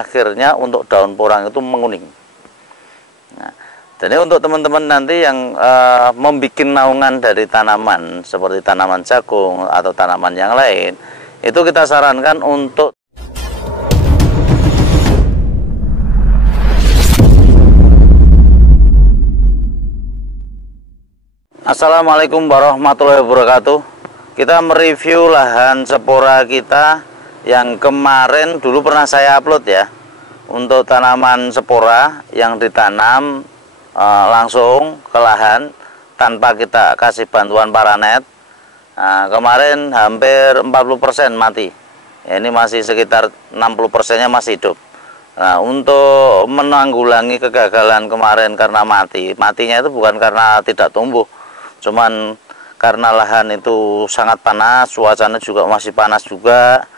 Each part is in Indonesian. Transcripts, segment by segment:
akhirnya untuk daun porang itu menguning. Nah, jadi untuk teman-teman nanti yang membuat naungan dari tanaman seperti tanaman jagung atau tanaman yang lain, itu kita sarankan untuk Assalamualaikum warahmatullahi wabarakatuh. Kita mereview lahan spora kita yang kemarin dulu pernah saya upload ya, untuk tanaman spora yang ditanam langsung ke lahan tanpa kita kasih bantuan paranet. Nah, kemarin hampir 40% mati ya, ini masih sekitar 60%-nya masih hidup. Nah, untuk menanggulangi kegagalan kemarin karena matinya itu bukan karena tidak tumbuh, cuman karena lahan itu sangat panas, cuacanya juga masih panas juga.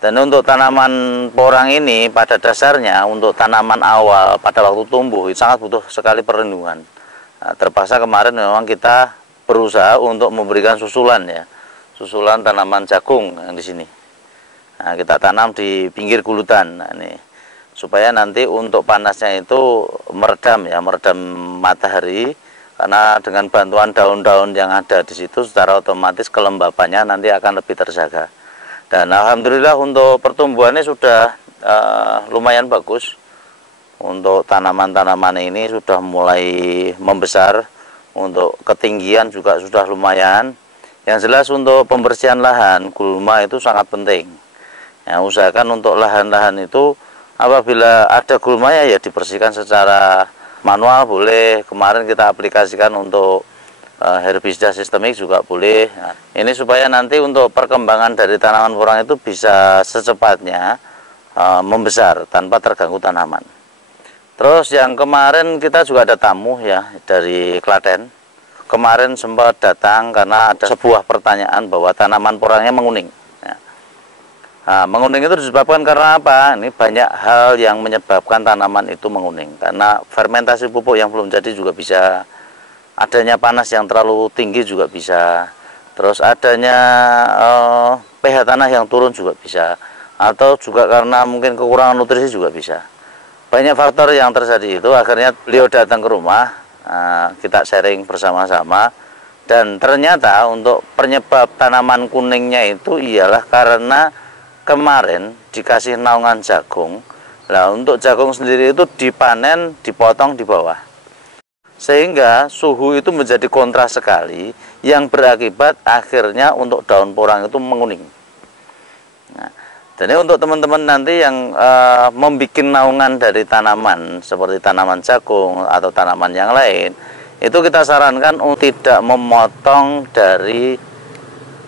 Dan untuk tanaman porang ini pada dasarnya untuk tanaman awal pada waktu tumbuh itu sangat butuh sekali perlindungan. Nah, terpaksa kemarin memang kita berusaha untuk memberikan susulan ya, susulan tanaman jagung yang di sini. Nah, kita tanam di pinggir gulutan. Nah, ini supaya nanti untuk panasnya itu meredam ya, meredam matahari, karena dengan bantuan daun-daun yang ada di situ secara otomatis kelembapannya nanti akan lebih terjaga. Dan alhamdulillah untuk pertumbuhannya sudah lumayan bagus. Untuk tanaman-tanaman ini sudah mulai membesar, untuk ketinggian juga sudah lumayan. Yang jelas untuk pembersihan lahan gulma itu sangat penting ya, usahakan untuk lahan-lahan itu apabila ada gulmanya ya dibersihkan secara manual boleh. Kemarin kita aplikasikan untuk herbisida sistemik juga boleh. Nah, ini supaya nanti untuk perkembangan dari tanaman porang itu bisa secepatnya membesar tanpa terganggu tanaman. Terus yang kemarin kita juga ada tamu ya dari Klaten. Kemarin sempat datang karena ada sebuah pertanyaan bahwa tanaman porangnya menguning. Nah, menguning itu disebabkan karena apa? Ini banyak hal yang menyebabkan tanaman itu menguning. Karena fermentasi pupuk yang belum jadi juga bisa, adanya panas yang terlalu tinggi juga bisa, terus adanya pH tanah yang turun juga bisa, atau juga karena mungkin kekurangan nutrisi juga bisa. Banyak faktor yang terjadi itu, akhirnya beliau datang ke rumah, kita sharing bersama-sama. Dan ternyata untuk penyebab tanaman kuningnya itu ialah karena kemarin dikasih naungan jagung. Nah, untuk jagung sendiri itu dipanen, dipotong di bawah, sehingga suhu itu menjadi kontras sekali, yang berakibat akhirnya untuk daun porang itu menguning. Nah, jadi untuk teman-teman nanti yang membuat naungan dari tanaman seperti tanaman jagung atau tanaman yang lain, itu kita sarankan untuk tidak memotong dari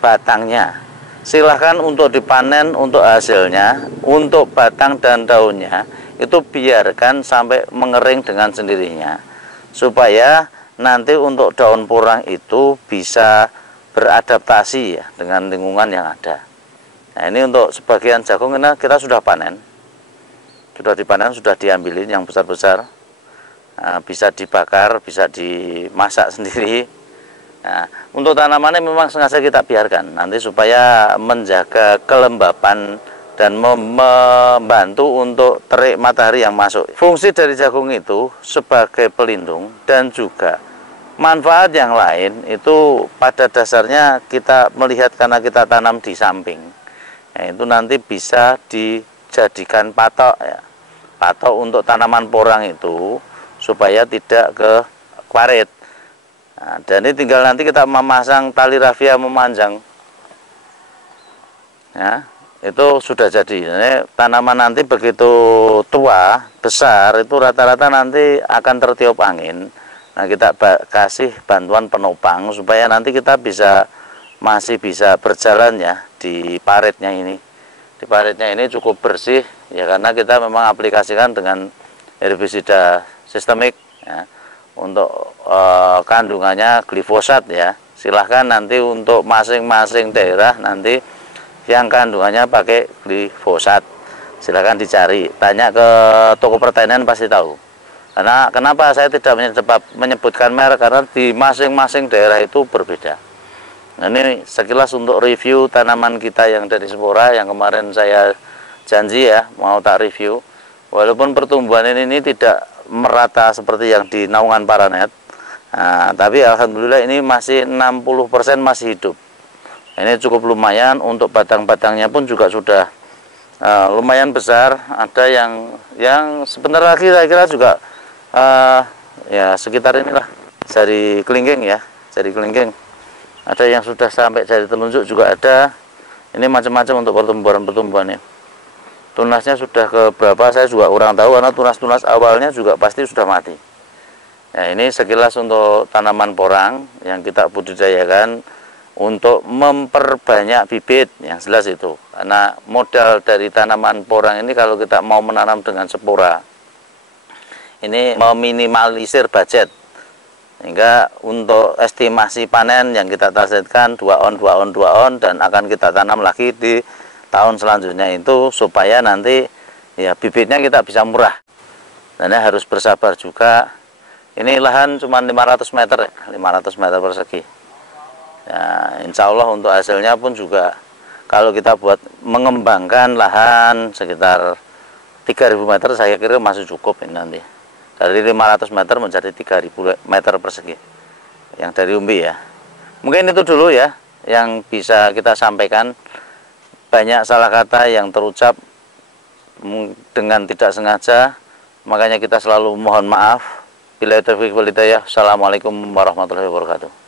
batangnya. Silahkan untuk dipanen untuk hasilnya, untuk batang dan daunnya itu biarkan sampai mengering dengan sendirinya, supaya nanti untuk daun porang itu bisa beradaptasi ya dengan lingkungan yang ada. Nah, ini untuk sebagian jagung kita sudah panen, sudah dipanen, sudah diambilin yang besar-besar. Nah, bisa dibakar, bisa dimasak sendiri. Nah, untuk tanamannya memang sengaja kita biarkan nanti supaya menjaga kelembapan dan membantu untuk terik matahari yang masuk. Fungsi dari jagung itu sebagai pelindung, dan juga manfaat yang lain itu pada dasarnya kita melihat karena kita tanam di samping. Nah, itu nanti bisa dijadikan patok ya, patok untuk tanaman porang itu supaya tidak ke parit. Nah, dan ini tinggal nanti kita memasang tali rafia memanjang ya, itu sudah jadi. Ini tanaman nanti begitu tua besar itu rata-rata nanti akan tertiup angin. Nah, kita kasih bantuan penopang supaya nanti kita masih bisa berjalan ya di paritnya ini. Di paritnya ini cukup bersih ya, karena kita memang aplikasikan dengan herbisida sistemik ya, untuk kandungannya glifosat ya. Silahkan nanti untuk masing-masing daerah nanti yang kandungannya pakai glifosat, silahkan dicari, tanya ke toko pertanian pasti tahu. Karena kenapa saya tidak menyebutkan merek, karena di masing-masing daerah itu berbeda. Nah, ini sekilas untuk review tanaman kita yang dari spora yang kemarin saya janji ya mau tak review. Walaupun pertumbuhan ini tidak merata seperti yang di naungan paranet, nah, tapi alhamdulillah ini masih 60% masih hidup. Ini cukup lumayan. Untuk batang-batangnya pun juga sudah lumayan besar. Ada yang sebentar lagi saya kira juga ya sekitar inilah jari kelingking ya, jari kelingking. Ada yang sudah sampai jari telunjuk juga ada. Ini macam-macam untuk pertumbuhan-pertumbuhannya. Tunasnya sudah ke berapa saya juga kurang tahu, karena tunas-tunas awalnya juga pasti sudah mati. Ya, ini sekilas untuk tanaman porang yang kita budidayakan untuk memperbanyak bibit, yang jelas itu. Karena modal dari tanaman porang ini kalau kita mau menanam dengan spora, ini meminimalisir budget. Sehingga untuk estimasi panen yang kita targetkan 2 on, dan akan kita tanam lagi di tahun selanjutnya itu supaya nanti ya bibitnya kita bisa murah. Dan harus bersabar juga. Ini lahan cuma 500 meter, 500 meter persegi. Ya, insya Allah untuk hasilnya pun juga kalau kita buat mengembangkan lahan sekitar 3000 meter saya kira masih cukup ini nanti. Dari 500 meter menjadi 3000 meter persegi yang dari umbi ya. Mungkin itu dulu ya yang bisa kita sampaikan. Banyak salah kata yang terucap dengan tidak sengaja, makanya kita selalu mohon maaf. Bila taufiq wal hidayah. Assalamualaikum warahmatullahi wabarakatuh.